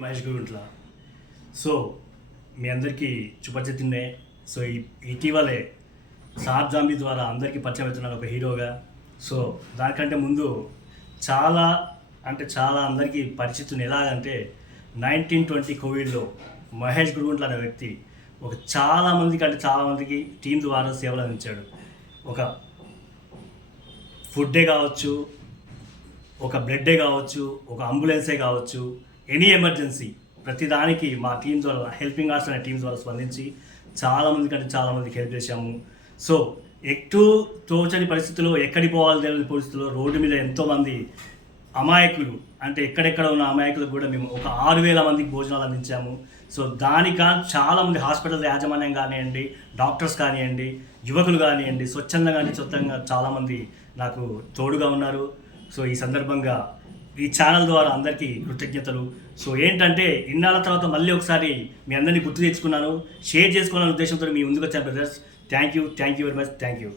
Mahesh గురుంట్ల so మీ అందరికీ చూపచెత్తిందే సో ఇటీవలే సార్ జాంబీ ద్వారా అందరికీ పరిచయం అవుతున్నాను ఒక హీరోగా. సో దానికంటే ముందు చాలా అంటే చాలా అందరికీ పరిచితుని ఎలాగంటే నైన్టీన్ ట్వంటీ కోవిడ్లో మహేష్ గురుగుంట్ల అనే వ్యక్తి ఒక చాలామందికి అంటే చాలామందికి టీం ద్వారా సేవలు అందించాడు. ఒక ఫుడ్డే కావచ్చు ఒక బ్లడ్డే కావచ్చు ఒక అంబులెన్సే కావచ్చు ఎనీ ఎమర్జెన్సీ ప్రతిదానికి మా టీం ద్వారా హెల్పింగ్ ఆర్ట్స్ అనే టీం ద్వారా స్పందించి చాలామంది కంటే చాలామందికి హెల్ప్ చేశాము. సో ఎటు తోచని పరిస్థితుల్లో ఎక్కడికి పోవాలి తెలియని పరిస్థితుల్లో రోడ్డు మీద ఎంతోమంది అమాయకులు అంటే ఎక్కడెక్కడ ఉన్న అమాయకులకు కూడా మేము ఒక ఆరు వేల మందికి భోజనాలు అందించాము. సో దానికా చాలామంది హాస్పిటల్ యాజమాన్యం కానివ్వండి డాక్టర్స్ కానివ్వండి యువకులు కానివ్వండి స్వచ్ఛందంగా కానీ స్వచ్ఛంగా చాలామంది నాకు తోడుగా ఉన్నారు. సో ఈ సందర్భంగా ఈ ఛానల్ ద్వారా అందరికీ కృతజ్ఞతలు. సో ఏంటంటే ఇన్నాళ్ళ తర్వాత మళ్ళీ ఒకసారి మీ అందరినీ గుర్తు తెచ్చుకున్నాను. షేర్ చేసుకోవాలనే ఉద్దేశంతో మీ ముందుకు వచ్చాను brothers thank you thank you very much thank you